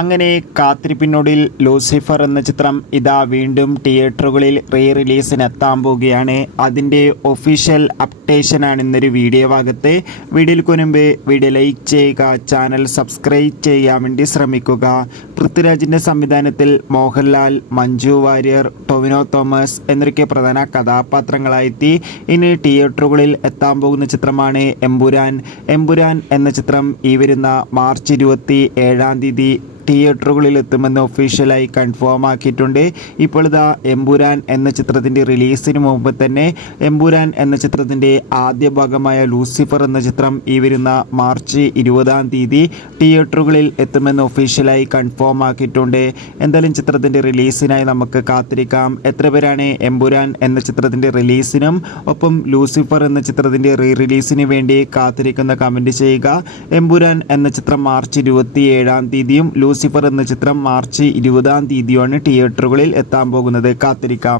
അങ്ങനെ കാത്തിരിപ്പിനൊടിൽ ലൂസിഫർ എന്ന ചിത്രം ഇതാ വീണ്ടും തിയേറ്ററുകളിൽ റീ റിലീസിന് എത്താൻ പോവുകയാണ്. അതിന്റെ ഒഫീഷ്യൽ അപ്ഡേഷനാണ് ഇന്നൊരു വീഡിയോ ഭാഗത്ത്. വീഡിയോയിൽ മുൻപ് വീഡിയോ ലൈക്ക് ചെയ്യുക ചാനൽ സബ്സ്ക്രൈബ് ചെയ്യാൻ വേണ്ടി ശ്രമിക്കുക. പൃഥ്വിരാജിന്റെ സംവിധാനത്തിൽ മോഹൻലാൽ മഞ്ജു വാര്യർ ടൊവിനോ തോമസ് എന്നൊക്കെ പ്രധാന കഥാപാത്രങ്ങളായെത്തി. ഇനി തിയേറ്ററുകളിൽ എത്താൻ പോകുന്ന ചിത്രമാണ് എമ്പുരാൻ. എമ്പുരാൻ എന്ന ചിത്രം ഈ വരുന്ന മാർച്ച് ഇരുപത്തി ഏഴാം തീയതി തിയേറ്ററുകളിൽ എത്തുമെന്ന് ഒഫീഷ്യലായി കൺഫേം ആക്കിയിട്ടുണ്ട്. ഇപ്പോൾ ഇതാ എമ്പുരാൻ എന്ന ചിത്രത്തിന്റെ റിലീസിന് മുമ്പ് തന്നെ എമ്പുരാൻ എന്ന ചിത്രത്തിന്റെ ആദ്യ ഭാഗമായ ലൂസിഫർ എന്ന ചിത്രം ഈ വരുന്ന മാർച്ച് ഇരുപതാം തീയതി തിയേറ്ററുകളിൽ എത്തുമെന്ന് ഒഫീഷ്യലായി കൺഫേം ആക്കിയിട്ടുണ്ട്. എന്തായാലും ചിത്രത്തിന്റെ റിലീസിനായി നമുക്ക് കാത്തിരിക്കാം. എത്ര പേരാണ് എമ്പുരാൻ എന്ന ചിത്രത്തിന്റെ റിലീസിനും ഒപ്പം ലൂസിഫർ എന്ന ചിത്രത്തിന്റെ റീ റിലീസിന് വേണ്ടി കാത്തിരിക്കുന്ന കമന്റ് ചെയ്യുക. എമ്പുരാൻ എന്ന ചിത്രം മാർച്ച് ഇരുപത്തി ഏഴാം തീയതിയും ലൂസിഫർ എന്ന ചിത്രം മാർച്ച് ഇരുപതാം തീയതിയാണ് തിയേറ്ററുകളിൽ എത്താൻ പോകുന്നത്. കാത്തിരിക്കാം.